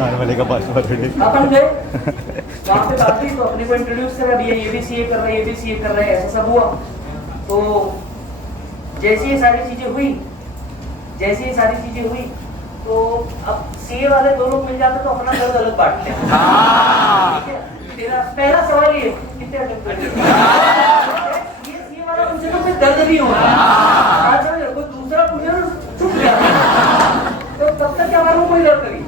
वाले का पासवर्ड अपन गए वहाँ पे बात हुई तो अपने को इंट्रोड्यूस करा दिया, ये भी सीए कर रहा है, ये भी सीए कर रहा है, ऐसा सब हुआ। तो जैसे ये सारी चीजें हुई तो अब सीए वाले दो लोग मिल जाते तो अपना दर्द अलग बांटते हैं। ठीक है, तेरा पहला सवाल ये कितने अटेम्प्ट करते हो? ये सीए वाला पूछे तो फिर दर्द नहीं होगा। कोई दूसरा पूछे तो चुप जाता। तो तब तक क्या मालूम कोई दर्द नहीं।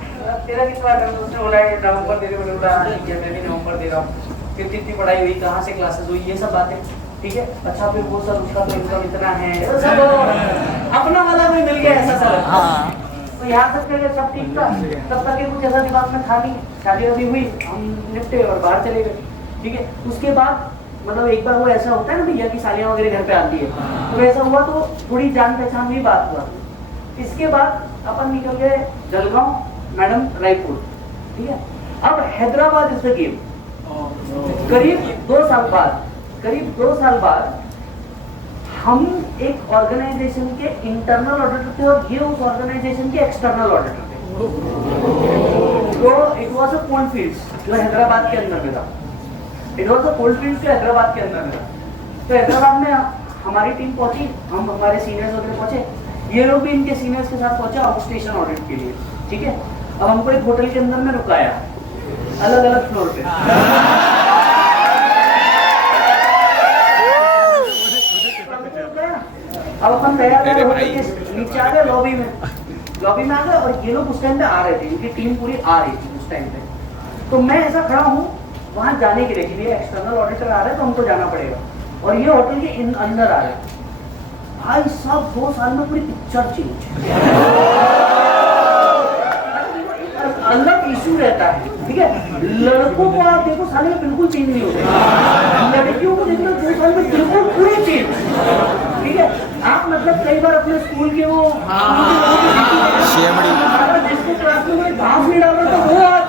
तेरा कितना अटेम्प्ट? उसने बोला है नवंबर दे दे, मैंने बोला मैं भी नवंबर दे रहा हूँ। फिर कितनी पढ़ाई हुई, कहाँ से क्लासेस हुई, ये सब बातें। ठीक है, अच्छा फिर वो सर उसका तो इनकम इतना है, सब अपना वाला भी मिल गया ऐसा सर। तो यहाँ तक के सब ठीक था, तब तक के कुछ ऐसा दिमाग में था नहीं। शादी वादी हुई, हम निपटे और बाहर चले गए। ठीक है, उसके बाद मतलब एक बार वो ऐसा होता है ना भैया की सालियाँ वगैरह घर पे आती है, तो वैसा हुआ तो थोड़ी जान पहचान हुई, बात हुआ। इसके बाद अपन निकल गए जलगांव, मैडम रायपुर। ठीक है, अब हैदराबाद इज द गेम। करीब 2 साल बाद हम एक ऑर्गेनाइजेशन के इंटरनल ऑडिटर थे और ये उस ऑर्गेनाइजेशन के एक्सटर्नल ऑडिटर थे। तो इट वाज अ कोलफील्ड्स जो हैदराबाद के अंदर में था। तो हैदराबाद में हमारी टीम पहुंची, हम हमारे सीनियर्स वगैरह पहुंचे, ये लोग भी इनके सीनियर्स के साथ पहुंचे आउट स्टेशन ऑडिट के लिए। ठीक है, अब हमको एक होटल के अंदर में रुकाया, अलग अलग फ्लोर पे। अब अपन तैयार थे, नीचे आ गए, लॉबी में आ गए और ये लोग उस टाइम पे आ रहे थे, इनकी टीम पूरी आ रही थी उस टाइम पे। तो मैं ऐसा खड़ा हूँ वहां जाने के लिए कि ये एक्सटर्नल ऑडिटर आ रहे हैं तो हमको जाना पड़ेगा, और ये होटल के अंदर आ रहे हैं। भाई साहब 2 साल में पूरी पिक्चर चेंज। अलग इशू रहता है। ठीक है, लड़कों को आप देखो साले में बिल्कुल चेंज नहीं होते, लड़कियों को देखो 2 साल में बिल्कुल पूरे चेंज। ठीक है, आप मतलब कई बार अपने स्कूल के वो जिसको क्लास में घास नहीं डाल रहे तो वो आज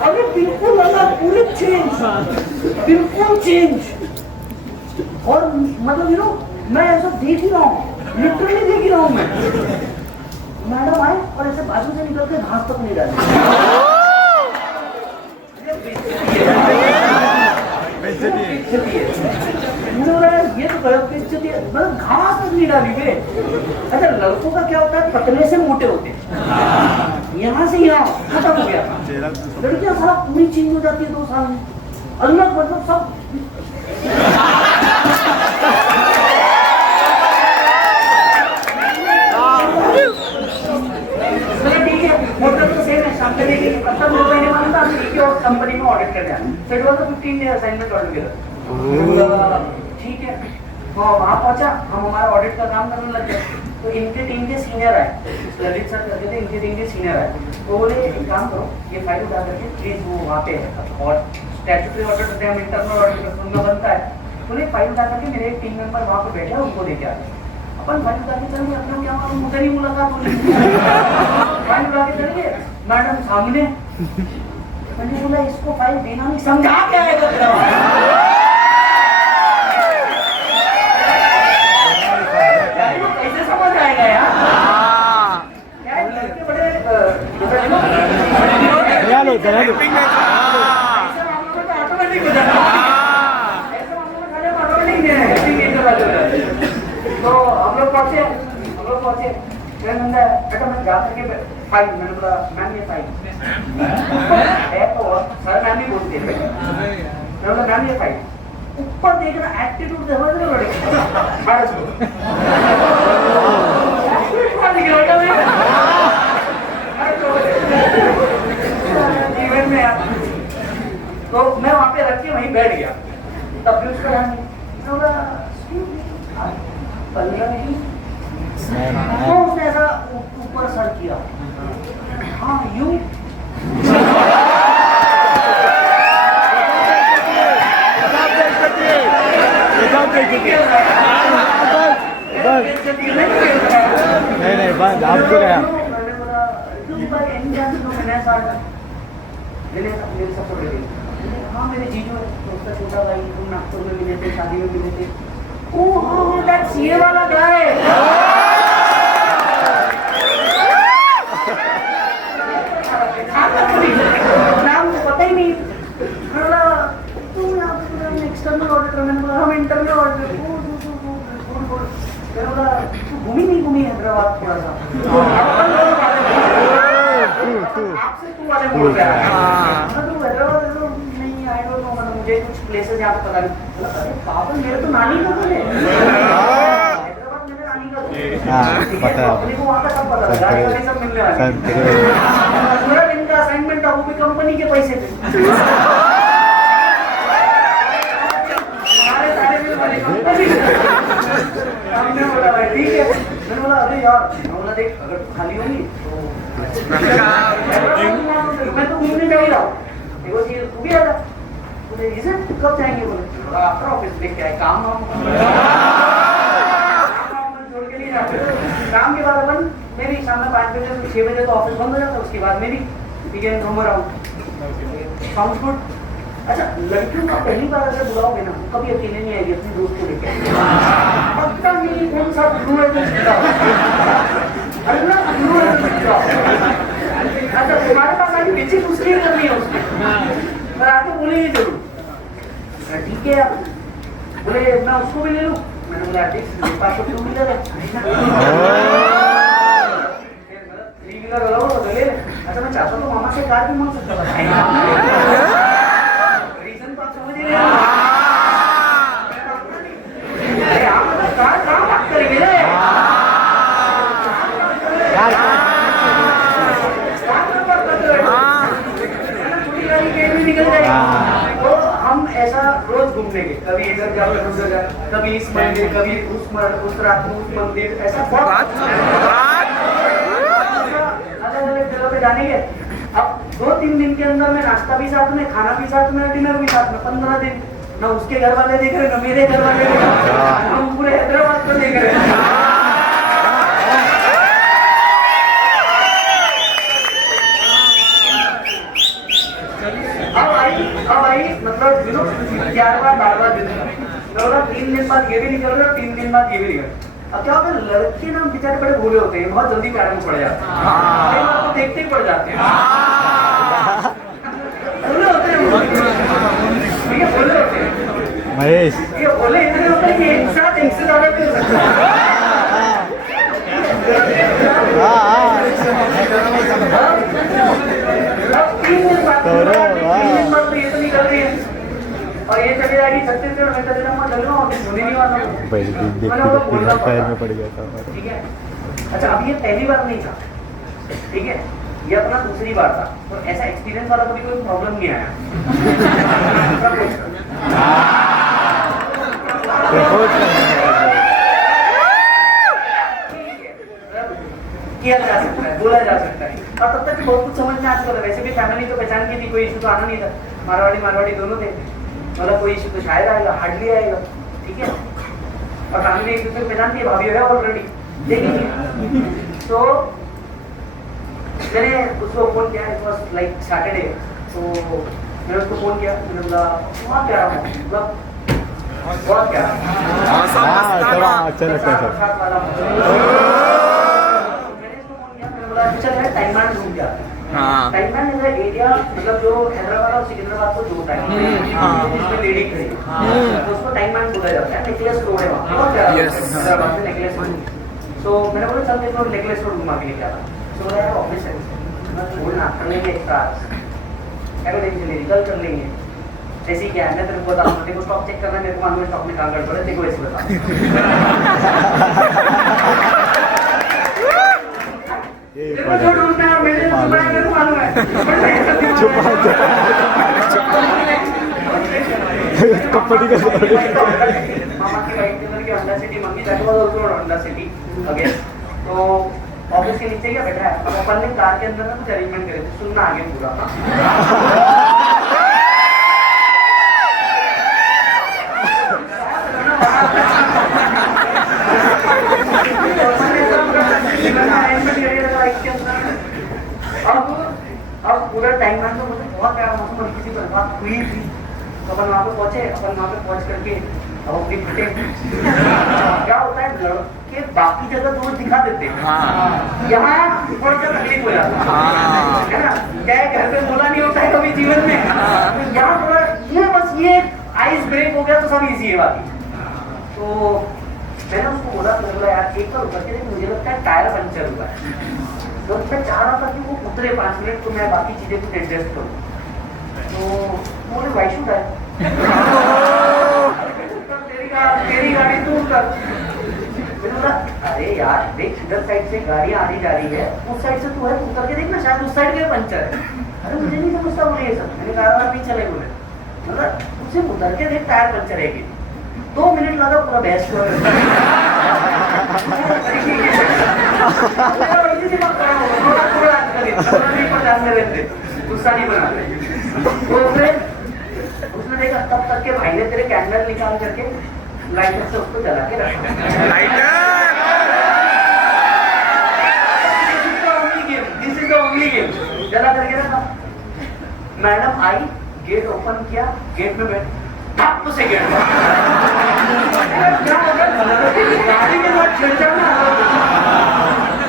अरे बिल्कुल अलग, पूरे चेंज, बिल्कुल चेंज। और मतलब मैं ऐसा देख ही रहा हूँ, लिटरली देख ही रहा हूँ मैं। मैडम आए और ऐसे बाजू से निकल के घास तक नहीं डाली। ये तो गलत बेइज्जती है, मतलब घास तक नहीं डाली गए। अच्छा, लड़कों का क्या होता है, पतले से मोटे होते हैं, यहाँ से यहाँ खत्म हो गया। लड़कियां सारा पूरी चेंज हो जाती है 2 साल में, अलग मतलब सब। कंपनी में ऑडिट करने आया, so it was a 15-day assignment altogether। ठीक है, तो वहाँ पहुँचा, हम हमारा ऑडिट का काम करने लग गए। तो इनके टीम के सीनियर आए, ललित सर करते थे, इनके टीम के सीनियर आए। तो बोले एक काम करो, ये फाइल उठा करके प्लीज वो वहाँ पे और स्टैट्यूटरी ऑडिट करते हैं, हम इंटरनल ऑडिट करते हैं, उनका बनता है। बोले फाइल उठा करके मेरे एक टीम मेंबर वहाँ पे बैठे हैं, उनको देके आए। अपन फाइल उठा के चल गए, अपने क्या मालूम उधर ही मुलाकात होगी। फाइल उठा के चल गए, मैडम सामने। मैंने बोला इसको फाइल देना नहीं, समझा क्या है कैसे समझ आएगा यार? बड़े ऑटोमेटिक हो जाता है, तो हम लोग पहुंचे, मैं जा करके फाइल, मैंने बोला मैम ये फाइल है तो सर मैम ही बोलती है, मैं बोला मैम ये फाइल। ऊपर देखना एटीट्यूड समझ रहे हो लड़के, जीवन में यार। तो मैं वहाँ पे रख के वहीं बैठ गया, तब भी उसका ध्यान नहीं। तो उसने ऐसा ऊपर सर किया, हाँ यू नहीं बंद आपको गया। हाँ मेरे जीजू है, उसका छोटा भाई, तुम नागपुर में मिले थे, शादी में मिले थे। ओह दैट सीए वाला गाय। इंटर में और घूमी नहीं घूमी हैदराबाद थोड़ा सा आपसे तू वाले बोल रहा है तो हैदराबाद नहीं आई डोंट नो मतलब मुझे कुछ प्लेसेस यहाँ पे पता नहीं अरे पापा मेरे तो नानी का बोले हैदराबाद मेरे नानी का पता अपने को वहाँ का सब पता गाड़ी वाले सब मिलने वाले पूरा दिन का असाइनमेंट था वो भी कंपनी के पैसे पे हमारे सारे बिल वाले कंपनी हमने बोला भाई ठीक है मैंने बोला अरे यार मैं बोला देख अगर खाली होगी तो मैं तो घूमने जा ही रहा हूँ देखो ये तू भी आ जा बोले इसे कब जाएंगे बोले आफ्टर ऑफिस देख क्या है काम छोड़ के नहीं जाते काम के बाद अपन मेरी शाम में 5 बजे 6 बजे तो ऑफिस बंद हो जाता है उसके बाद मेरी begin roam around sounds good अच्छा लड़कियों का पहली बार अगर बुलाओगे ना कभी अकेले नहीं आएगी अपनी दोस्त को लेकर पक्का मेरी कौन सा गुरु है तो अच्छा तुम्हारे पास आगे पीछे कुछ नहीं करनी है उसमें पर आके बोलेगी जरूर ठीक है आप बोले मैं उसको भी ले लूँ मैंने बोला मेरे पास तो 2 व्हीलर है 3 व्हीलर वाला हो तो ले ले अच्छा मैं चाहता हूँ तो मामा से कार भी मांग सकता था रीजन तो आप समझ ही नहीं अरे आप कार कहाँ बात करेंगे निकल जाएगी तो हम ऐसा रोज घूमने के कभी इधर जाओ उधर जाओ कभी इस मंदिर कभी उस रात में उस मंदिर ऐसा बहुत अलग अलग जगह पे जाने के अब 2-3 दिन के अंदर में नाश्ता भी साथ में खाना भी साथ में डिनर भी साथ में 15 दिन ना उसके घर वाले देख रहे ना मेरे घर वाले देख रहे हम पूरे हैदराबाद को देख रहे हैं अब आई मतलब 11-12 दिन 3 दिन बाद ये भी निकल रहे और 3 दिन बाद ये भी निकल अब क्या होता है लड़के ना बेचारे बड़े भोले होते हैं बहुत जल्दी प्यार में पड़ जाते हैं आपको देखते ही पड़ जाते हैं भोले होते हैं ठीक है भोले होते हैं महेश ये भोले इतने होते हैं कि एक साथ एक से ज्यादा भी हो सकता है अब 3 दिन बाद तो ये तो निकल रही है और ये चले जाएगी छत्तीसगढ़ में चले जाऊंगा चल रहा हूँ होने नहीं वाला मैंने पैर में पड़ गया था ठीक है अच्छा अब ये पहली बार नहीं था ठीक है ये अपना दूसरी बार था तो ऐसा एक्सपीरियंस वाला कभी कोई प्रॉब्लम नहीं आया किया जा सकता है बोला जा सकता है और तब तक बहुत कुछ समझ में आता था वैसे भी फैमिली तो पहचान की थी कोई इशू तो आना नहीं था मारवाड़ी दोनों थे मतलब कोई इशू तो शायद आएगा हार्डली आएगा ठीक है और फैमिली एक दूसरे को पहचानती है भाभी है ऑलरेडी देखिए तो मैंने उसको फोन किया इट वाज लाइक सैटरडे तो मैंने उसको फोन किया मैंने बोला वहाँ क्या रहा हूँ मतलब बहुत क्या अच्छा लगता है चल है टाइम मैन ढूंढ गया टाइम मैन इज एरिया मतलब जो हैदराबाद और सिकंदराबाद को जोड़ता है जिसमें लेडी खड़ी तो उसको टाइम मैन बोला जाता है नेकलेस रोड है वहाँ बहुत प्यारा हैदराबाद में नेकलेस रोड सो मैंने बोला चल देखो नेकलेस रोड घुमा के लेके आता सो यार ऑफिस है मैं छोड़ना कर लेंगे एक साथ क्या करेंगे निकल कर लेंगे जैसे क्या है मैं तेरे को बताऊँ देखो स्टॉक चेक करना मेरे को मालूम है स्टॉक में कहाँ गड़बड़ है देखो ऐसे कंपनी का मामा की वाइफ ने मेरे होंडा सिटी मंगी that was also Honda city again तो ऑफिस के नीचे क्या बैठा है अपन ने कार के अंदर ना कुछ अरेंजमेंट करे थे सुनना आगे पूरा अब पूरा टाइम में तो मुझे बहुत प्यारा मौसम और किसी पर बात हुई थी तो अपन वहाँ पे पहुंचे अपन वहाँ पे पहुंच करके अब अपनी फटे क्या होता है लड़के बाकी जगह दूर दिखा देते हैं यहाँ थोड़ा सा तकलीफ हो जाता है ना क्या घर पे बोला नहीं होता है कभी जीवन में यहाँ थोड़ा ये बस ये आइस ब्रेक हो गया तो सब इजी है बाकी तो मैंने उसको बोला यार एक बार उतर के देख, मुझे लगता है टायर पंचर हुआ है। तो मैं चाह रहा था कि वो उतरे 5 मिनट तो मैं बाकी चीजें कुछ एडजस्ट करूँ। तो बोले वाई शुड आई, तेरी गाड़ी तू उतर। मैंने बोला अरे यार देख, इधर साइड से गाड़ियां आनी जा रही है, उस साइड से तू है, उतर के देखना, शायद उस साइड के पंचर है। अरे मुझे नहीं समझता बोले ये सब। मैंने कहा नहीं चले बोले, मतलब उसे उतर के देख टायर पंचर है कि 2 मिनट लगा पूरा बहस हुआ। गुस्सा नहीं बनाते। तो उसने देखा, तब तक के भाई ने तेरे कैमरा निकाल करके लाइटर से उसको जला के रखा। This is the only game. जला करके रखा। मैडम आई, गेट ओपन किया, गेट में बैठ ठप से गेट गाड़ी के साथ छेड़छाड़।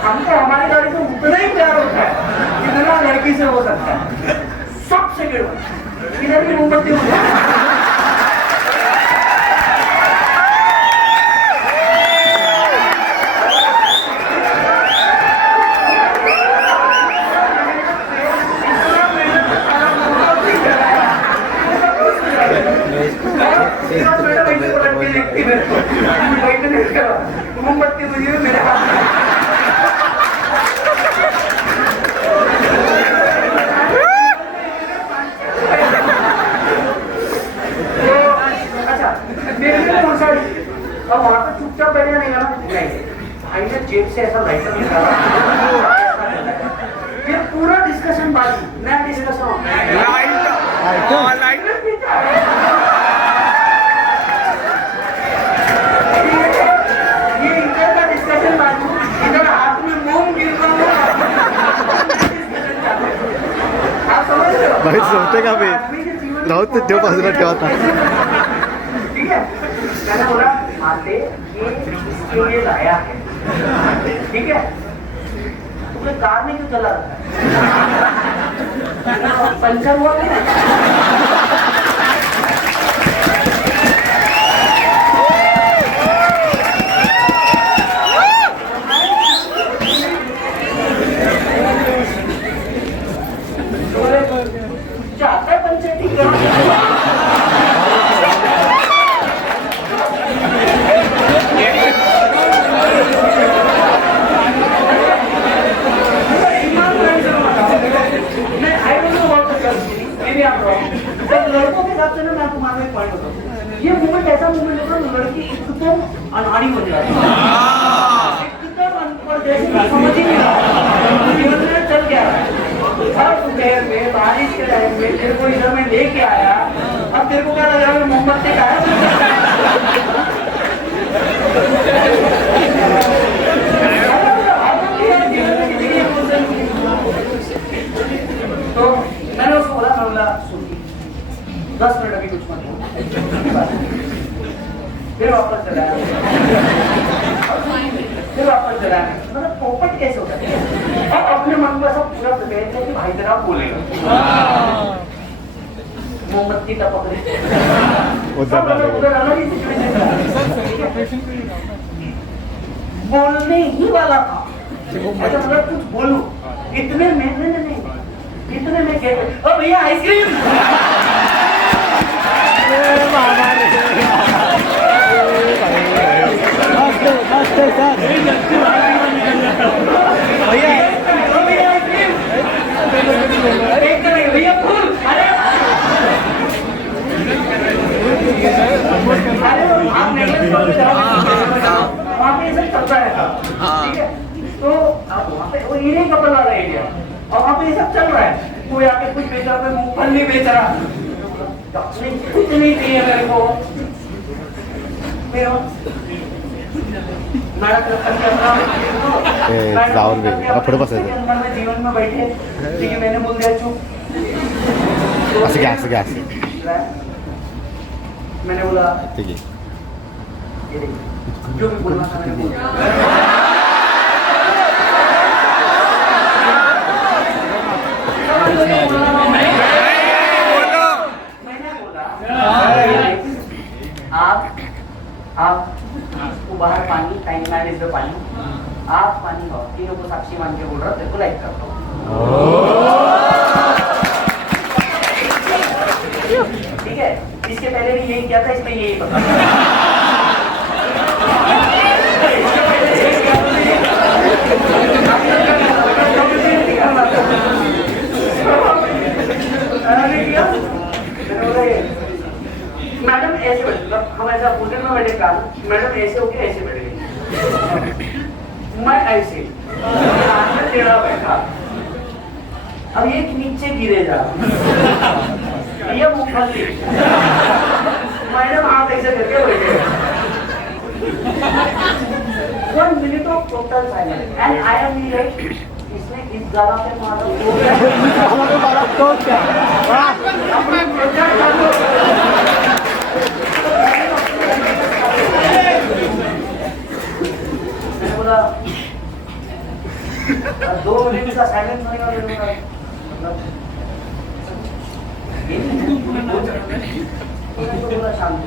हमको हमारी गाड़ी को उतना ही प्यार होता है जितना लड़की से हो सकता है। सबसे गिर इधर भी मोमबत्ती हो गया। मोमबत्ती मुझे मेरे हाथ में। अच्छा मेरे और वहां पे चुपचाप बैठे नहीं ना, नहीं भाई ने जेब से ऐसा लाइटर निकाला। फिर पूरा डिस्कशन बाजी, नया डिस्कशन भाई सोचते का भी राहुल तो जो बाजूला ठेवता। ठीक है, मैंने बोला आते ये इसके लिए लाया है, ठीक है, तुमने कार में क्यों चला रखा है? पंचर हुआ क्या? चाहता है पंचर ठीक करो। लड़कों के हिसाब से ना मैं तुम्हारा एक पॉइंट बताऊं, ये मूवमेंट ऐसा मूवमेंट होगा लड़की एकदम अनाड़ी हो जाती है, एकदम अनपढ़ जैसे समझ ही नहीं रहा जीवन में चल क्या रहा है। हर सुबह में बारिश के टाइम में तेरे को इधर में लेके आया, अब तेरे को क्या लग रहा है मोमबत्ती का है। तो मैंने उसको बोला, मैं बोला सुन 10 मिनट अभी कुछ मत बोल। फिर वापस चला, मतलब पोपट कैसे होता है। अब अपने मन को ऐसा पूरा प्रिपेयर किया कि भाई तेरा बोलेगा, मोमबत्ती का पकड़े बोलने ही वाला था। अच्छा मतलब कुछ बोलूं, इतने में नहीं, इतने में क्या भैया आइसक्रीम। भैया फूल, अरे वहाँ पे ये सब चलता रहता, ठीक है। तो अब वहाँ पे वो इन्हीं कपल वाला एरिया, और वहाँ पे ये सब चल रहा है। कोई आके कुछ बेच रहा है, मूंगफली बेच रहा, कुछ नहीं चाहिए मेरे को। जीवन में बैठे, ठीक है, मैंने बोल दिया चुप। मैंने बोला ठीक है, जो भी बोलना था मैंने बोला। मैंने बोला आप आप वो बाहर पानी, टाइम मैन इज द पानी, आप पानी खाओ, तीनों को साक्षी मान के बोल रहा हूँ, तेरे को लाइक करता हूँ। ठीक है, इसके पहले भी यही किया था, इसमें यही पता। मैडम ऐसे बैठ, हम ऐसा पूछे में बैठे काम, मैडम ऐसे होके ऐसे बैठ गई, मैं ऐसे टेढ़ा बैठा, अब ये नीचे गिरे जा, ये मूंगफली, मैडम आप ऐसे करके बैठे, 1 minute of total silence, and I am like, इसने इस जगह पे मारा, तो क्या? मैंने बोला 2 मिनट का साइलेंस होने वाले मतलब बोला शांत।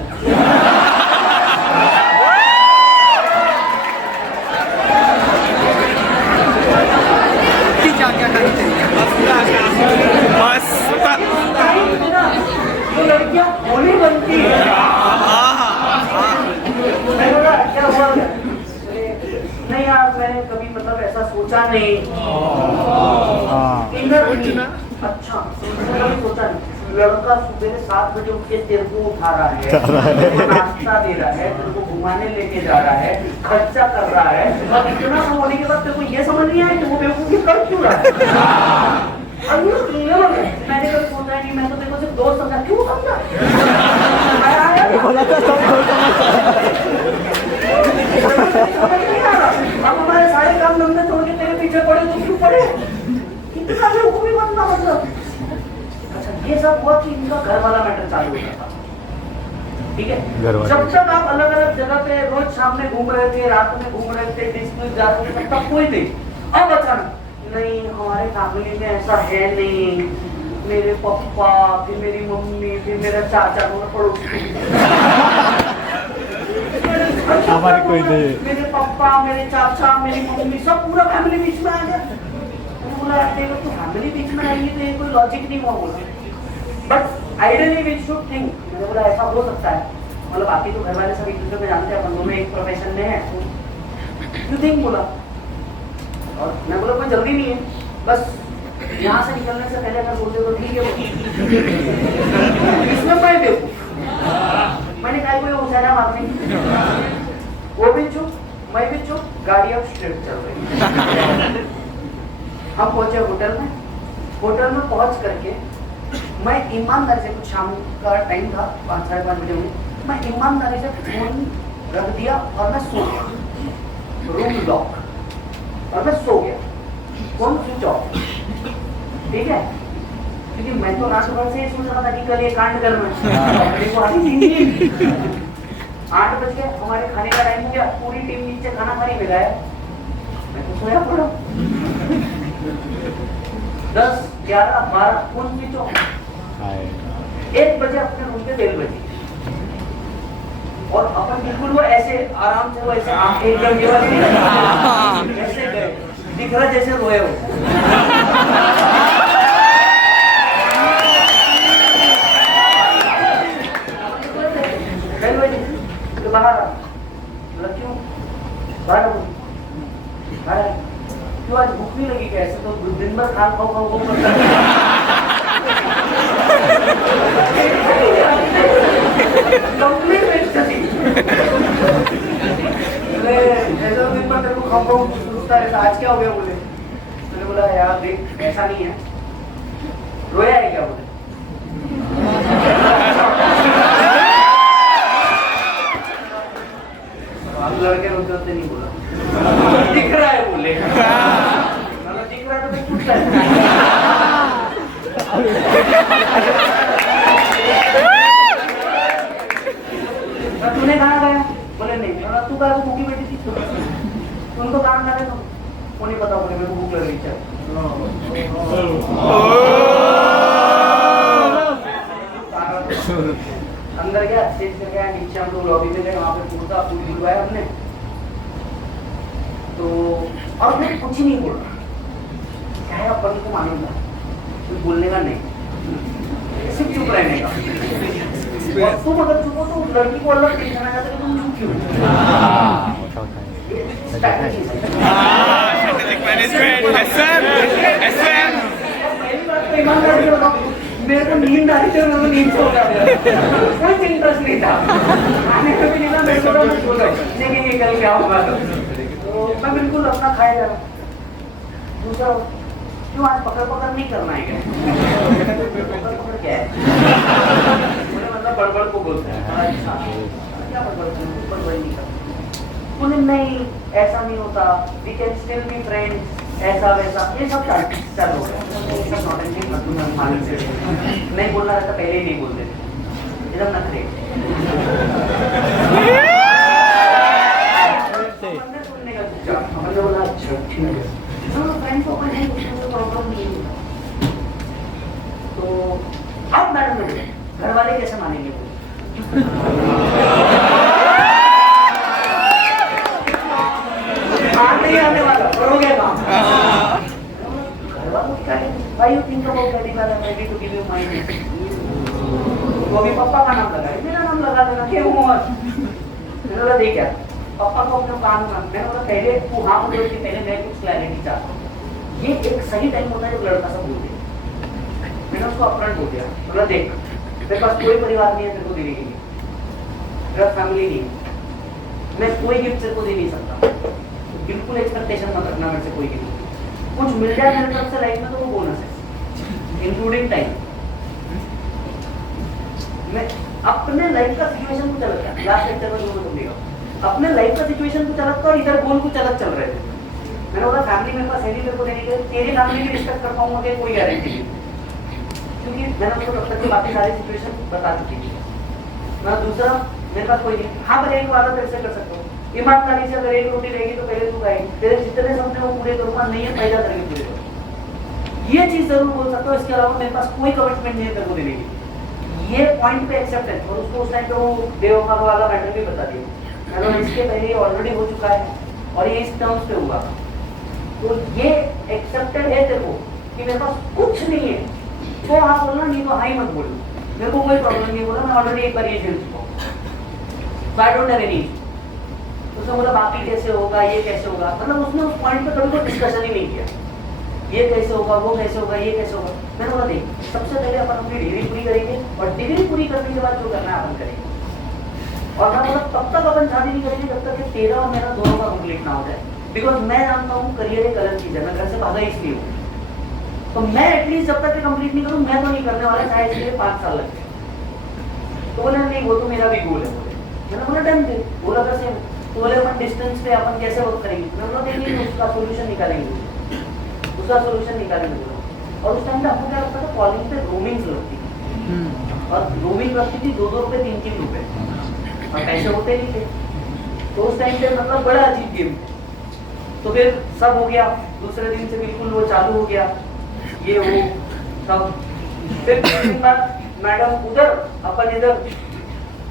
तो लड़कियां होली बनती है, क्या हुआ? नहीं यार मैंने कभी मतलब ऐसा सोचा नहीं। अच्छा कभी सोचा नहीं, लड़का सुबह 7 बजे उठ के तेरे को उठा रहा है, नाश्ता दे रहा है, तेरे को घुमाने लेके जा रहा है, खर्चा कर रहा है, और इतना सब होने के बाद तेरे को ये समझ नहीं आया कि वो बेवकूफी कर क्यों रहा है? मैंने कभी सोचा नहीं, मैं तो तेरे को सिर्फ दोस्त समझा, क्यों समझा? अब हमारे सारे काम धंधे छोड़ के तेरे पीछे पड़े तो क्यों पड़े? इतना बेवकूफी बनना मतलब। अच्छा ये सब हुआ कि इनका घर वाला मैटर चालू हो गया था। ठीक है, जब तक आप अलग अलग जगह पे रोज शाम में घूम रहे थे, रात में घूम रहे थे, डिस्ट्रिक्ट जा रहे थे, तब कोई नहीं। अब अचानक नहीं, हमारे फैमिली में ऐसा है नहीं, मेरे पापा, फिर मेरी मम्मी, फिर मेरा चाचा, पड़ोसी, हमारे कोई नहीं, मेरे पापा, मेरे चाचा, मेरी मम्मी, सब पूरा फैमिली बीच में आ गया। मैंने बोला देखो तो फैमिली बीच में आएगी तो ये कोई लॉजिक नहीं हुआ बोला, but ideally we should think. मैंने बोला ऐसा हो सकता है, मतलब बाकी तो घर वाले सब एक दूसरे को जानते हैं, अपन दोनों एक प्रोफेशन में है, यू थिंक बोला। और मैं बोला कोई जल्दी नहीं है, बस यहाँ से निकलने से पहले अगर बोलते तो ठीक है। इसमें मैं बेवकूफ, मैंने कहा कोई उछाला मारने, वो भी चुप, मैं भी चुप, गाड़ी अब स्ट्रेट चल रही। हम पहुंचे होटल में, होटल में पहुंच करके मैं ईमानदारी से, कुछ शाम का टाइम था, 5 साढ़े 5 बजे हुए, मैं ईमानदारी से फोन रख दिया और मैं सो गया, रूम लॉक, और मैं सो गया, फोन स्विच ऑफ। ठीक है, क्योंकि मैं तो रात भर से ही सोच रहा था कि कल ये कांड करना है। 8 बज गए, हमारे खाने का टाइम हो गया, पूरी टीम नीचे खाना खाने में गया, मैं तो सोया पड़ा। 10, 11, 12 फोन स्विच ऑफ। 1 बजे अपने रूम पे बेल बजी, और अपन बिल्कुल वो ऐसे आराम से, वो ऐसे आंखें एकदम ये वाली ऐसे गए, दिख रहा जैसे रोए हो। बेल बजी तो बाहर आ, क्यों बाहर क्यों, आज भूख नहीं लगी? कैसे तो दिन भर खान खाओ आज क्या हो गया बोले? मैंने बोला यार देख ऐसा नहीं है, रोया है क्या बोले? लड़के रोते होते नहीं बोला, दिख रहा है बोले, दिख रहा है तो कुछ तूने कहा गया? बोले नहीं। तू कहा भूखी बैठी थी, उनको काम ना तो वो नहीं पता, बोले मेरे को भूख लग रही है। अंदर गया, स्टेज पे गया, नीचे हम लोग लॉबी में गए, वहाँ पे फूल बुलवाया हमने। तो और मैं कुछ ही नहीं बोल रहा, क्या है अपन को मालूम था, कुछ बोलने का नहीं, सिर्फ चुप रहने का। और तुम अगर चुप हो तो लड़की को अलग टेंशन आ जाता है कि तुम चुप क्यों? ईमानदारी से बताओ, मेरे को नींद आ रही थी, मेरे को नींद सो गया, कोई इंटरेस्ट नहीं था, आने में भी नहीं था, मेरे को तो मैं सो गया, देखेंगे कल क्या होगा। तो मैं बिल्कुल अपना खाया जा रहा। दूसरा, क्यों आज पकड़ पकड़ नहीं करना है क्या? पकड़ पकड़ क्या है? मुझे मतलब बड़बड़ को बोलते हैं, अच्छा क्या बड़बड़ नहीं करना, बोले नहीं ऐसा नहीं होता, we can still be friends, ऐसा वैसा, ये सब चालू हो गया। ये सब नॉटेंजिंग मतलब मालूम से नहीं बोलना रहता, पहले ही नहीं बोलते थे, एकदम नखरे। सुनने का चुपचाप, हमने बोला अच्छा ठीक है, चलो फ्रेंड्स को कोई प्रॉब्लम नहीं है। तो अब मैडम ने घर वाले कैसे मानेंगे? आने वाला हो गया काम। Why you think about getting ready to give you my name? वो भी पापा का नाम लगा, मेरा नाम लगा देना, क्यों मत? मैंने बोला देख यार, पापा को अपने काम करना, मैंने बोला पहले तू हाँ बोल रही थी, पहले मैं कुछ क्लैरिटी चाहता हूँ। ये एक सही टाइम होता है जब लड़का सब बोल दे। मैंने उसको अपफ्रंट बोल दिया, बोला देख मेरे पास कोई परिवार नहीं है तेरे को देने के लिए, मेरा फैमिली नहीं है, मैं कोई गिफ्ट तेरे को दे नहीं सकता, बिल्कुल एक्सपेक्टेशन मत रखना मेरे से कोई गिफ्ट। कुछ मिल जाए मेरे तरफ से लाइफ में तो वो बोनस है, इंक्लूडिंग टाइम। मैं अपने लाइफ का सिचुएशन कुछ अलग था, लास्ट लेक्चर में तुमको समझेगा, अपने लाइफ का सिचुएशन कुछ अलग था और इधर गोल कुछ अलग चल रहे थे। मैंने बोला फैमिली मेरे पास है नहीं मेरे को देने के, तेरी फैमिली भी रिस्पेक्ट कर पाऊंगा कि कोई गारंटी नहीं, क्योंकि मैंने उसको तब तक की बाकी सारी सिचुएशन बता चुकी थी। मैं दूसरा मेरे पास कोई नहीं, हाँ पर एक वादा तेरे से कर सकता हूँ, ईमानदारी से अगर एक रोटी रहेगी तो पहले तू खाएगी, तेरे जितने सपने वो पूरे करूंगा, नहीं है पैदा करके पूरे करूंगा, ये चीज जरूर बोल सकता हूँ। इसके अलावा मेरे पास कोई कमिटमेंट नहीं है तेरे को देने की, ये पॉइंट पे एक्सेप्ट है। और उसको उस टाइम पे वो बेवफा वाला मैटर भी बता दिया, मतलब इसके पहले ऑलरेडी हो चुका है और ये इस टर्म्स पे हुआ, तो ये एक्सेप्टेड है तेरे को कि मेरे पास कुछ नहीं है, तो हाँ बोलना, नहीं तो हाँ ही मत बोलो, मेरे को कोई प्रॉब्लम नहीं, बोला मैं ऑलरेडी एक बार ये झेल चुका हूँ, आई डोंट हैव एनी। उसने बोला बाकी कैसे होगा, ये कैसे होगा, मतलब उसने उस पॉइंट पे कभी कोई डिस्कशन ही नहीं किया, ये कैसे होगा, वो कैसे होगा, ये कैसे होगा। मैंने बोला देख सबसे पहले अपन अपनी डिग्री पूरी करेंगे और डिग्री पूरी करने के बाद जो करना है अपन करेंगे, और मैं बोला तब तक अपन शादी नहीं करेंगे जब तक कि तेरा और मेरा दोनों का कंप्लीट ना हो जाए, बिकॉज मैं जानता हूँ करियर एक अलग चीज है, मैं घर से भागा इसलिए हूँ, तो मैं एटलीस्ट जब तक कंप्लीट नहीं करूँ मैं तो नहीं करने वाला, चाहे इसलिए 5 साल लग जाए। तो बोले नहीं वो तो मेरा भी गोल है, बोले। मैंने बोला डन थे, बोला कैसे, तो बोले अपन डिस्टेंस पे अपन कैसे वर्क करेंगे, मैं बोला देखिए उसका सोल्यूशन निकालेंगे, उसका सोल्यूशन निकालेंगे बोला। और उस टाइम पे आपको क्या लगता था, कॉलिंग पे रोमिंग लगती थी, और रोमिंग लगती थी 2-2 रुपए 3-3 रुपए, और पैसे होते नहीं थे, तो उस टाइम पे मतलब बड़ा अजीब गेम। तो फिर सब हो गया, दूसरे दिन से बिल्कुल वो चालू हो गया, ये वो सब। फिर कुछ दिन बाद मैडम उधर अपन इधर।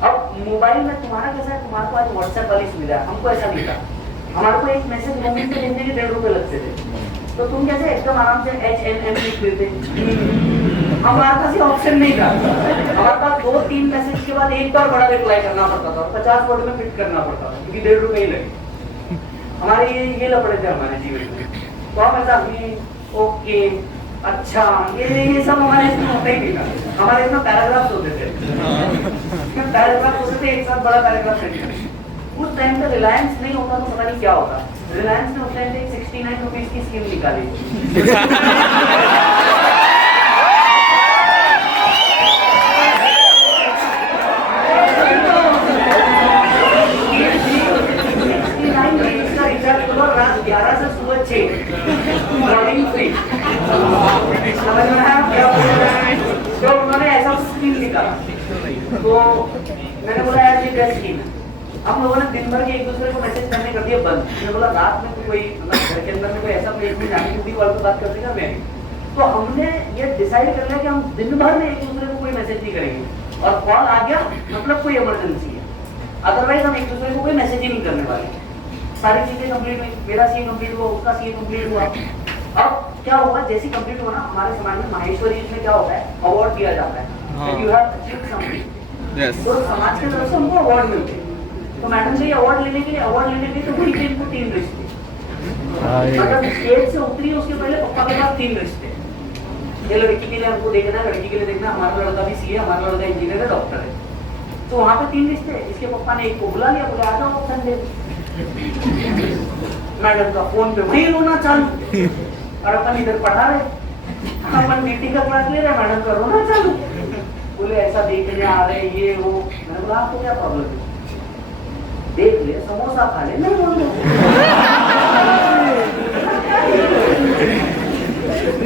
अब मोबाइल में तुम्हारा कैसा है, तुम्हारे को आज व्हाट्सएप वाली सुविधा है, हमको ऐसा नहीं था, हमारे को एक मैसेज रोमिंग पे भेजने के 1.5 रुपए लगते थे, तो तुम कैसे एकदम आराम से HMM लिख देते, हमारे पास ये ऑप्शन नहीं था, हमारे पास 2-3 मैसेज के बाद एक बार बड़ा रिप्लाई करना पड़ता था, 50 वर्ड में फिट करना पड़ता था, क्योंकि 1.5 रुपए ही लगे। हमारे ये लपड़े थे हमारे जीवन में, तो हम ऐसा ओके अच्छा ये सब हमारे इसमें होता ही नहीं था, हमारे इसमें पैराग्राफ्स होते थे, पैराग्राफ होते थे, एक साथ बड़ा पैराग्राफ सेंड। उस टाइम पे रिलायंस नहीं होता तो पता नहीं क्या होता, रिलायंस ने उस टाइम पे 69 रुपीज की स्कीम निकाली। रात 11 से सुबह 6 मॉर्निंग फ्री, समझ में आया क्या बोल रहा है? तो उन्होंने ऐसा स्कीम निकाला, तो मैंने बोला यार ये क्या स्कीम है। हम लोगों ने दिन भर के एक दूसरे को मैसेज करने कर दिया बंद। मैंने बोला रात में कोई मतलब घर के अंदर में कोई ऐसा प्लेस में जाने की कॉल पे बात कर देगा मैं, तो हमने ये डिसाइड कर लिया कि हम दिन भर में एक दूसरे को कोई मैसेज नहीं करेंगे, और कॉल आ गया मतलब कोई इमरजेंसी है, अदरवाइज हम एक दूसरे को कोई मैसेज ही नहीं करने वाले। सारी चीजें कंप्लीट हुई, मेरा सीए कंप्लीट हुआ, उसका सीए कंप्लीट हुआ। अब क्या होगा, जैसे कंप्लीट हुआ ना, हमारे समाज में माहेश्वरी में क्या होता है, अवार्ड दिया जाता है, यू हैव अचीव्ड समथिंग, तो समाज की तरफ से हमको अवार्ड मिलते हैं। तो मैडम से अवार्ड लेने के लिए तो वही पे इनको 3 रिश्ते, मतलब स्टेज से उतरी उसके पहले पप्पा के पास 3 रिश्ते, ये लड़की के लिए हमको देखना है, लड़की के लिए देखना, हमारा लड़का भी सीए, हमारा लड़का इंजीनियर है, डॉक्टर है, तो वहाँ पे 3 रिश्ते। इसके पप्पा ने एक को बुला लिया, बोले आ जाओ संडे। मैडम का फोन पे वही रोना चालू, और अपन इधर पढ़ा रहे, अपन मीटिंग का क्लास ले रहे, मैडम का रोना चालू, बोले ऐसा देखने आ रहे ये वो। मैंने बोला आपको क्या प्रॉब्लम है, देख ले समोसा खा ले, नहीं बोल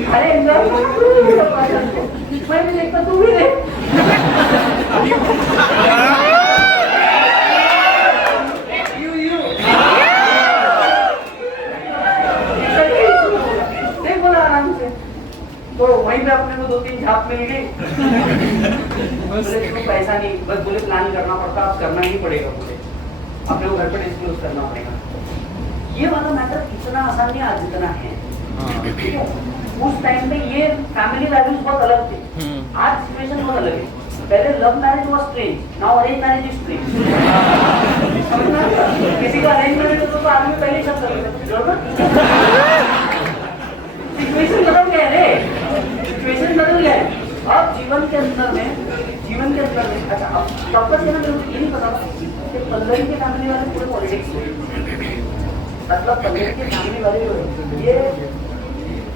अरे मैं भी देखता, तू भी देख। देख बोला आराम से, तो वहीं पे अपने को 2-3 झाप मिल गई। बोले इसको पैसा नहीं, बस बोले प्लान करना पड़ता, आप करना ही पड़ेगा, बोले अपने को घर पर डिस्क्लोज करना पड़ेगा। ये वाला मैटर इतना आसान नहीं आज जितना है, ठीक है। उस टाइम पे ये फैमिली वैल्यूज बहुत अलग थे, आज सिचुएशन बहुत अलग है। पहले love marriage was strange, now arrange marriage is strange. किसी का अरेंज मैरिज हो तो आदमी पहले सब कर लेता, सिचुएशन बदल गया रे, सिचुएशन बदल गया है। अब जीवन के अंदर में अच्छा, अब तब तक ये नहीं पता था कि पल्लवी के फैमिली वाले पूरे पॉलिटिक्स में, मतलब पल्लवी के फैमिली वाले जो है ये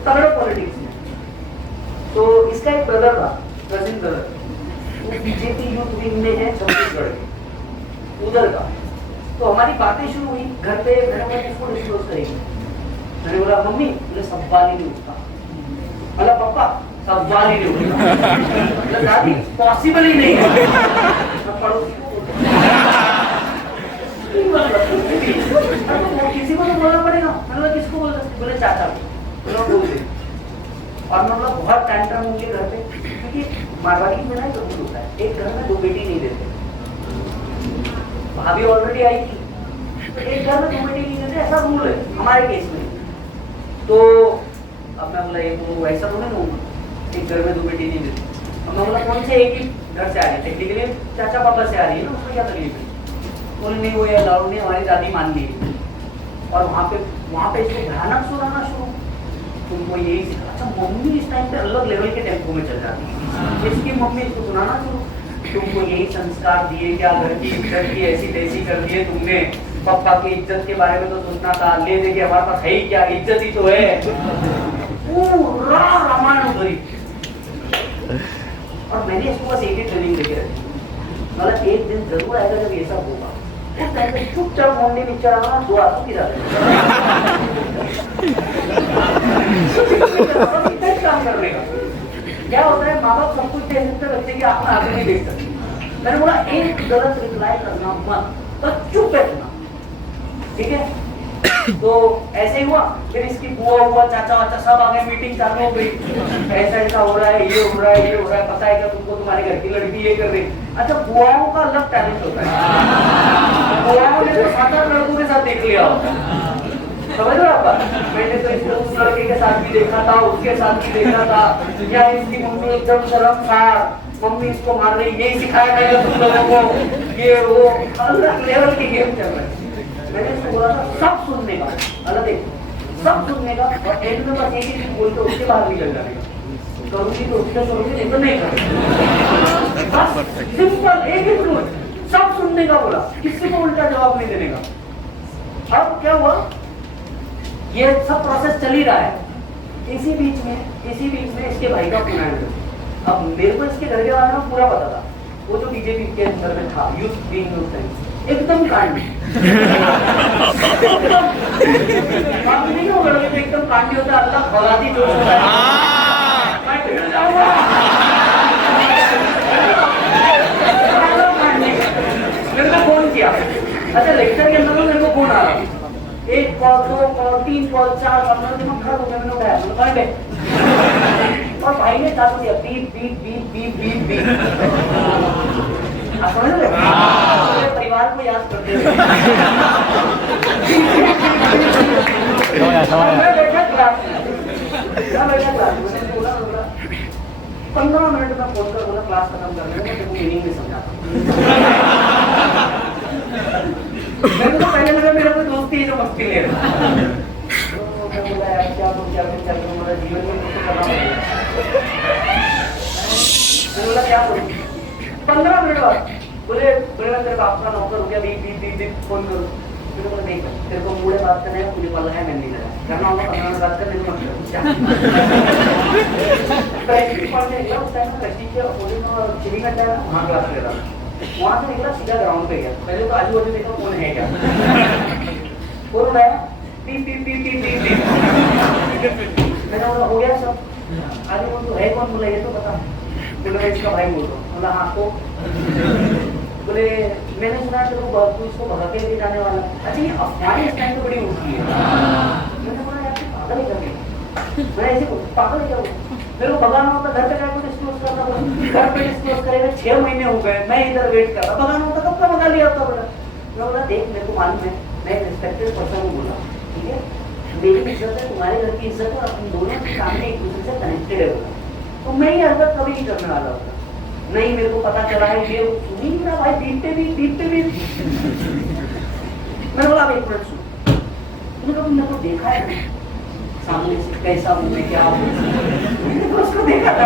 तगड़े पॉलिटिक्स में। तो इसका एक ब्रदर था, कजिन ब्रदर, वो बीजेपी यूथ विंग में है छत्तीसगढ़ के उधर का। तो हमारी बातें शुरू हुई घर पे, मैंने बोला किसको डिस्क्लोज करेंगे, मैंने बोला मम्मी, मुझे सवाल ही नहीं उठता, मतलब पापा सवाल ही नहीं उठता, मतलब दादी पॉसिबल ही नहीं है, पड़ोसी को किसी को तो बोलना पड़ेगा। मैंने बोला किसको बोले चाचा को, और मैं मतलब बहुत टैंट्रम होंगे घर पे, क्योंकि मारवाड़ी में ना जरूर होता है, एक घर में 2 बेटी नहीं देते, भाभी ऑलरेडी आई थी, तो एक घर में 2 बेटी नहीं देते, ऐसा रूल है हमारे केस में। तो अब मैं बोला ये तो ऐसा तो नहीं होगा, एक घर में 2 बेटी नहीं देते। अब मैं बोला कौन से एक ही घर से आ रही है, टेक्निकली चाचा पापा से आ रही है ना, उसमें क्या तकलीफ है। बोले नहीं वो ये अलाउड नहीं, हमारी दादी मान ली। और वहाँ पे इसको भयानक सुनाना शुरू, तुमको यही सिखा। अच्छा मम्मी इस टाइम पे अलग लेवल के टेम्पो में चल जाती है, इसकी मम्मी इसको सुनाना शुरू, तुमको यही संस्कार दिए क्या, घर की इज्जत की ऐसी तैसी कर दिए तुमने, पापा की इज्जत के बारे में तो सोचना था, ले दे के हमारे पास है ही क्या, इज्जत ही तो है। पूरा रामायण उधरी। और मैंने इसको बस एक ही ट्रेनिंग देके रखी, मतलब एक दिन जरूर आएगा जब ये सब होगा, उस टाइम पे चुपचाप मोंडी नीचे आना, 2 आंसू की जाते काम करने का। क्या होता है, माँ बाप सब कुछ दे सकते, बच्चे की आंख आगे नहीं देख सकते। मैंने बोला एक गलत रिप्लाई करना मत, तो चुप बैठना, ठीक है। तो ऐसे ही हुआ, फिर इसकी बुआ हुआ, चाचा वाचा सब आ गए, मीटिंग चालू हो गई, ऐसा हो रहा है, ये हो रहा है, ये हो रहा है, पता है क्या तुमको, तुम्हारे घर की लड़की ये कर रही। अच्छा बुआओं का अलग टैलेंट होता है, बुआओं ने तो 7-8 लड़कों के साथ देख लिया, समझ रहे आप। मैंने तो इसको उस लड़के के साथ भी देखा था, उसके साथ भी देखा था, या इसकी मम्मी एकदम शर्मसार, मम्मी इसको मार रही, यही सिखाया गया तुम लोगों को, ये वो अलग लेवल की गेम चल रहा है। मैंने इसको बोला था सब सुनने का, अलग देखो सब सुनने का, और एंड में बस एक ही चीज बोलते उसके बाहर निकल जाने का, करूंगी तो उसका करूंगी, नहीं तो नहीं करूंगी, बस सिंपल एक ही रूल, सब सुनने का बोला, किसी को उल्टा जवाब नहीं देने का। अब क्या हुआ, ये सब प्रोसेस चल ही रहा है, इसी बीच में इसके भाई का फोन आया। अब मेरे को इसके घर के बारे में पूरा पता था, वो जो बीजेपी के अंदर में था, यूथ विंग उस टाइम एकदम कांडी नहीं हो लड़के तो एकदम कांडी होता है, अल्लाह भगाती जोश होता है, मैं भिड़ जाऊंगा। मेरे को फोन किया, अच्छा लेक्चर के अंदर मेरे को फोन आ रहा, 1 कॉल 2 कॉल 3 कॉल 4 कॉल, मेरा दिमाग खराब हो गया, मैंने उठाया, और भाई ने चालू किया beep beep beep beep beep beep. आप समझ रहे हो? पूरे परिवार को याद करते हुए मैं बैठा क्लास में, मैंने बोला 15 मिनट में फोन कर बोला क्लास खत्म कर लेंगे, तेरे को मीनिंग नहीं समझा। मैंने तो पहले लगा मेरा कोई दोस्ती है जो मस्ती ले रहा। तो मैं बोला यार क्या तुम क्या फिर चल रहे हो, मेरा जीवन में कुछ करना पड़ेगा। मैंने बोला क्या करूँ? 15 मिनट बाद बोले मैं तेरे बाप का नौकर हो गया, beep beep beep beep phone करो। मैंने बोला नहीं कर, तेरे को मूड बात करना है, मुझे पता है मैं नहीं लगा करना होगा, 15 मिनट बात कर, नहीं तो मत कर। पढ़ने निकला उस टाइम कृषि के अपोजिट में चिली घंटा है, वहाँ क्लास ले रहा था। वहाँ से निकला सीधा ग्राउंड पे गया, पहले तो आजू बाजू देखा कौन है क्या, कौन उठाया पीप पीप पीप पीप पीप पीप। मैंने बोला हो गया सब, आगे बोल तो है कौन, बोला ये तो बता। बोले इसका भाई बोल रहा हूँ। बोला हाँ तो बोले मैंने सुना तू इसको भगा के ले जाने वाला। अच्छा ये अफवाहें इस टाइम तो बड़ी उठती है। मैंने बोला यार पागल है क्या, मैं ऐसे पागल है क्या, मेरे को भगाना होता घर पे जाकर डिस्क्लोज करना पड़ा, घर पे डिस्क्लोज करेगा 6 महीने हो गए, मैं इधर वेट कर रहा, भगाना होता कब का भगा लिया होता बोला। मैं बोला देख मेरे को मालूम है, मैं रिस्पेक्टेड पर्सन हूँ बोला, ठीक है मेरी इज्जत है, तुम्हारे घर की इज्जत है, अपन दोनों के सामने एक दूसरे से कनेक्टेड है बोला, तो मैं ये हरकत कभी नहीं करने वाला होता। नहीं मेरे को पता चला है ये सुनी ना भाई, बीप पे भी मैंने बोला अब 1 मिनट सुन, तुमने कभी मेरे को देखा है सामने से कैसा हूँ मैं, क्या हूँ, उसको देखा था।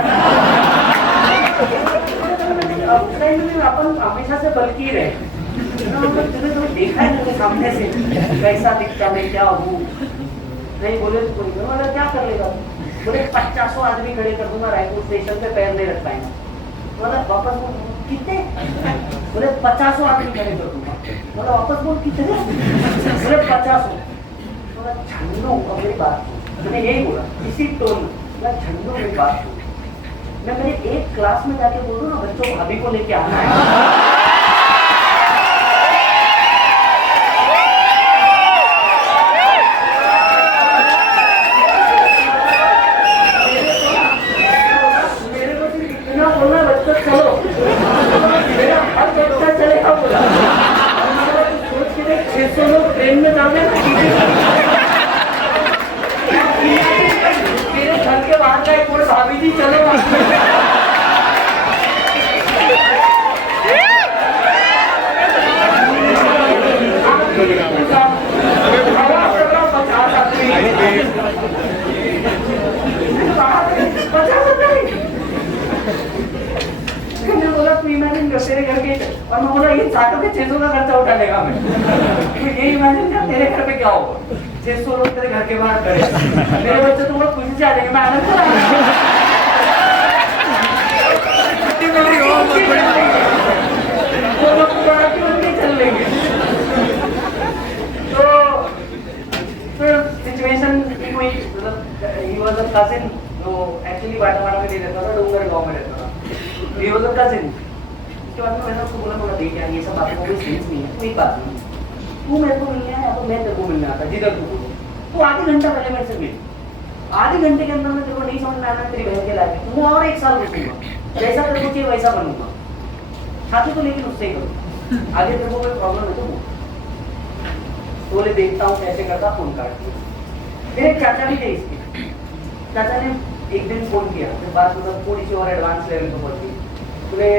अपन हमेशा से बल्कि रहे, तुमने तो देखा है मुझे सामने से कैसा दिखता मैं, क्या हूँ। नहीं बोले तो कोई, बोला क्या कर लेगा, बोले 50 आदमी खड़े कर दूंगा रायपुर स्टेशन पे, पैर नहीं रख पाएंगे। बोला वापस बोल कितने, बोले 50 आदमी खड़े कर दूंगा। बोला वापस बोल कितने, बोले 50। बोला झंडू अब मेरी बात, मैंने यही बोला इसी टोन में, झंडू मेरी बात, मैं मेरे एक क्लास में जाके बोल दूं ना बच्चों भाभी को लेके आना है, ट्रेन में जाओगे ना मेरे घर के बाहर का एक भाभी जी चलो तेरे घर के, और मैं बोला इन 60 के 600 का खर्चा उठा लेगा मैं, तो ये इमेजिन कर तेरे घर पे क्या होगा, 600 लोग तेरे घर के बाहर खड़े, मेरे बच्चे तो बहुत खुशी से आ जाएंगे, मैं आनंद से चल लेंगे। तो सिचुएशन कोई मतलब ही वाज अ कजिन जो एक्चुअली बाटामाड़ा में नहीं रहता था, डूंगर गांव में रहता था, ही वाज अ कजिन। उसके बाद मैंने उसको बोला देख यार ये सब बातें कोई सेंस नहीं है, कोई बात नहीं, तू मेरे को मिलने आया तो मैं तेरे को मिलने आता, जिधर तू बोलो, तू आधे घंटा पहले मेरे से मिल, आधे घंटे के अंदर में तेरे को नहीं समझ में आना तेरी बहन के लायक, तू और 1 साल रुकूंगा, जैसा तेरे को चाहिए वैसा बनूंगा, शादी तो लेकिन उससे ही करूँ, आगे तेरे को कोई प्रॉब्लम है तो बोले देखता हूँ कैसे करता, फोन काट दिया। मेरे चाचा भी थे इसके, चाचा ने एक दिन फोन किया, फिर बात मतलब थोड़ी सी और एडवांस लेवल पर पहुंच गई, बोले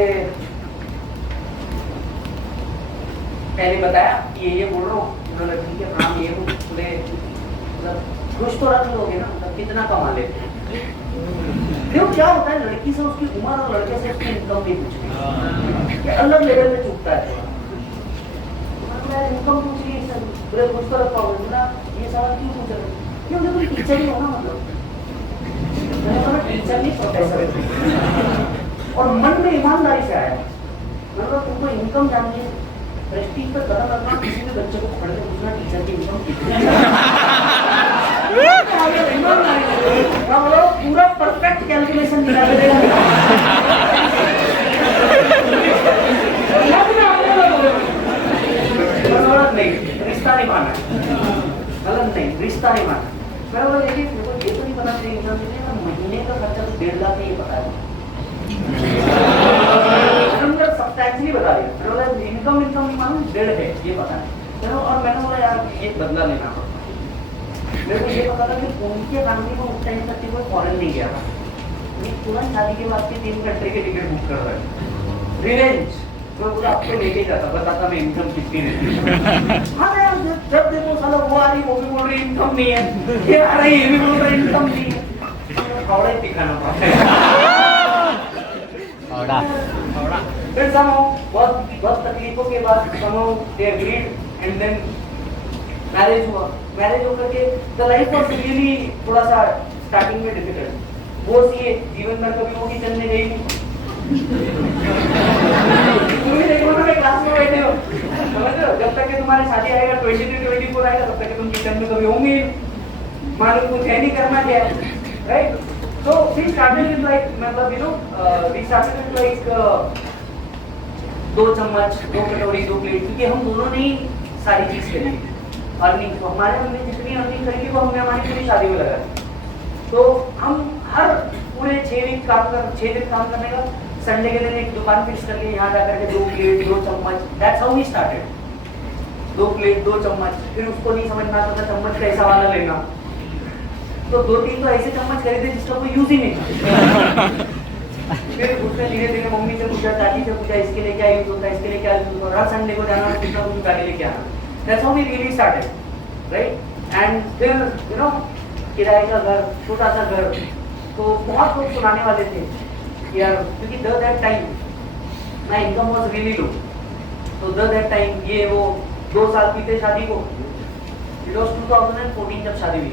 मैंने बताया कि ये बोल रहा हूँ, उन्होंने ठीक है हाँ ये बोले मतलब खुश तो रख लोगे ना, मतलब कितना कमा लेते हैं। देखो क्या होता है लड़की से उसकी उम्र और लड़के से उसकी इनकम नहीं पूछती, ये अलग लेवल में चूकता है थोड़ा, इनकम पूछ रही है पूरे खुश तो रख पाओगे ना, ये सवाल क्यों पूछ रहे, क्यों देखो टीचर ही हो ना, मतलब टीचर नहीं प्रोफेसर है, और मन में ईमानदारी से आया, मतलब तुमको इनकम जाननी है, प्रेस्टीज पर कदम रखना, किसी भी बच्चे को पकड़ के पूछना टीचर की इनकम कितनी है, पूरा परफेक्ट कैलकुलेशन निकाल देगा। नहीं रिश्ता नहीं माना, गलत नहीं, रिश्ता नहीं माना। मैं बोला देखिए मेरे को ये तो नहीं पता मेरी इनकम कितनी है, महीने का खर्चा तो 1.5 लाख है ये पता है। सब्सटैंशियली बता दिया, मैंने बोला इनकम नहीं मालूम 1.5 है ये पता है। चलो और मैंने बोला यार ये बदला लेना पड़ता, मेरे को ये पता था कि उनके फैमिली में उस टाइम तक कोई फॉरेन नहीं गया था, तुरंत शादी के बाद के 3 घंटे के टिकट बुक कर रहा है, रिवेंज। मैं पूरा आपको लेके जाता, बताता मैं इनकम कितनी रहती है। हाँ यार जब देखो साला वो आ रही वो भी बोल रही इनकम नहीं है, ये आ रही ये भी बोल रही इनकम नहीं है, कौड़ा ही दिखाना पड़ता है। फिर somehow बहुत तकलीफों के बाद somehow they agreed and then marriage हुआ। मैरिज होकर के द लाइफ वाज रियली थोड़ा सा स्टार्टिंग में डिफिकल्ट। वो सीए जीवन भर कभी वो किचन में गई नहीं। तुम भी देखो ना क्लास में बैठे हो, समझ रहे हो, जब तक कि तुम्हारी शादी आएगा 23-24 आएगा तब तक कि तुम किचन में कभी होंगे मालूम कुछ है नहीं करना क्या है, right. So we started with like मतलब you know we started with like 2 चम्मच 2 कटोरी 2 प्लेट, क्योंकि हम दोनों ने ही सारी चीज करी अर्निंग, तो हमारे हमने जितनी अर्निंग करी वो हमने हमारी पूरी शादी में लगा। तो हम हर पूरे 6 दिन काम करने का संडे के दिन एक दुकान फिक्स कर लिए, यहाँ जाकर के 2 प्लेट 2 चम्मच, that's how we started. 2 plate 2 चम्मच, फिर उसको नहीं समझ में आता था चम्मच कैसा वाला लेना, तो 2-3 तो ऐसे चम्मच खरीदे जिसका कोई यूज ही नहीं था। फिर उसने धीरे धीरे मम्मी से पूछा, चाची से पूछा, इसके लिए क्या यूज होता है, इसके लिए क्या यूज होता है, हर संडे को जाना कुछ ना कुछ गाड़ी लेके आना। That's how we really started, right. And फिर यू नो किराए का घर, छोटा सा घर, तो बहुत लोग सुनाने वाले थे यार, क्योंकि that time my income was really low. तो दैट टाइम ये वो 2 साल बीते शादी को, इट वाज 2014 जब शादी हुई,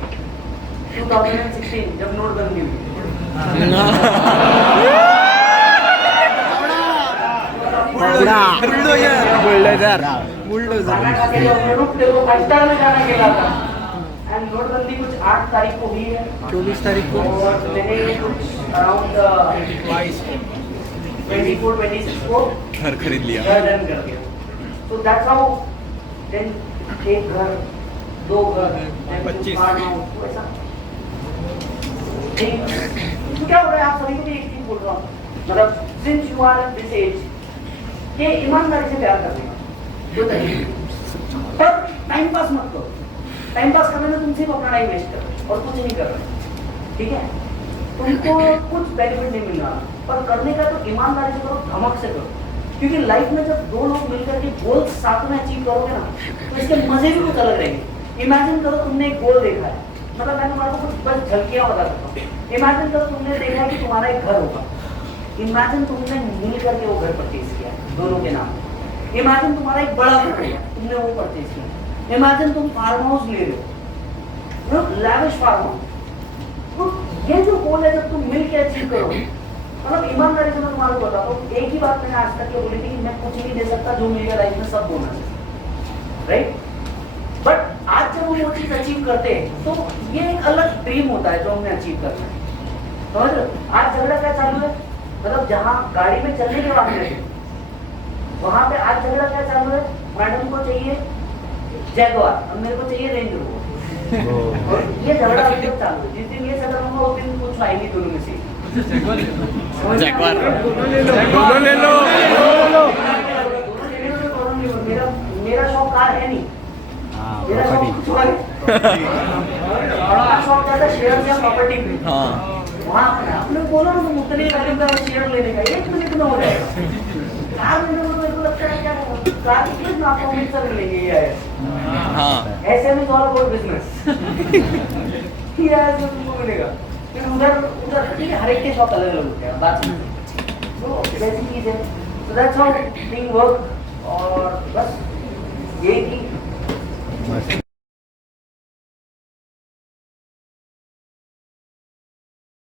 2016 जब नोटबंदी हुई। एंड नोटबंदी कुछ 8 तारीख को हुई है, 24 तारीख को, और मैंने कुछ अराउंड 24-26 को घर खरीद लिया, डन कर दिया। तो दैट्स हाउ देन एक घर 2 घर 25 ऐसा। तो क्या हो रहा है, आप सभी को भी एक चीज बोल रहा हूँ, मतलब since you are at this age के ईमानदारी से प्यार करने का जो तरीके, पर टाइम पास मत करो। टाइम पास करने में तुम सिर्फ अपना टाइम वेस्ट कर रहे हो और कुछ नहीं कर रहे, ठीक है। तुमको कुछ बेनिफिट नहीं मिल रहा, पर करने का तो ईमानदारी से करो, धमक से करो, क्योंकि लाइफ में जब 2 लोग मिलकर के गोल साथ में अचीव करोगे ना, तो इसके मजे भी कुछ अलग रहेंगे। इमेजिन करो तुमने एक गोल देखा है, मतलब मैं तुम्हारे को कुछ बस झलकियां बता सकता हूँ। इमेजिन करो तुमने देखा कि तुम्हारा एक घर होगा, इमेजिन तुमने मिल करके वो घर परचेज किया दोनों के नाम। इमेजिन तुम्हारा एक बड़ा घर होगा, तुमने वो परचेज किया। इमेजिन तुम फार्म हाउस ले रहे हो, लैविश फार्म हाउस। तो ये जो गोल है जब तुम मिल के अचीव करोगे, मतलब ईमानदारी से मैं तुम्हारे को बताता हूँ, एक ही बात मैंने आज तक ये बोली थी कि मैं कुछ नहीं दे सकता, जो मेरी लाइफ में सब बोनस है, राइट। बट आज जब हम वो चीज अचीव करते हैं तो ये एक अलग ड्रीम होता है जो हमने अचीव करना है, समझ रहे हो। आज झगड़ा क्या चालू है, मतलब जहाँ गाड़ी में चलने के बाद में वहां पे आज झगड़ा क्या चालू है, मैडम को चाहिए जैगवार और मेरे को चाहिए रेंज रोवर, और ये झगड़ा अभी तक चालू है। जिस दिन ये झगड़ा होगा उस दिन कुछ आएगी दोनों में से, जैगवार दोनों ले लो। मेरा शौक कार है नहीं, मेरा शौक कुछ और है। शौक क्या था, शेयर या प्रॉपर्टी में, वहाँ आपने बोला ना तुम उतने वैल्यू का शेयर लेने का 1 मिनट में हो जाएगा। कार लेने में मेरे को लगता है क्या कार किस ना आपको मिल कर लेंगे ये है, ऐसे में ऑल अबाउट बिजनेस ये ऐसे तुमको मिलेगा। फिर उधर ठीक है, हर एक के शौक अलग अलग होते हैं, बात तो वैसी चीज है। So that's how thing work, और बस यही थी।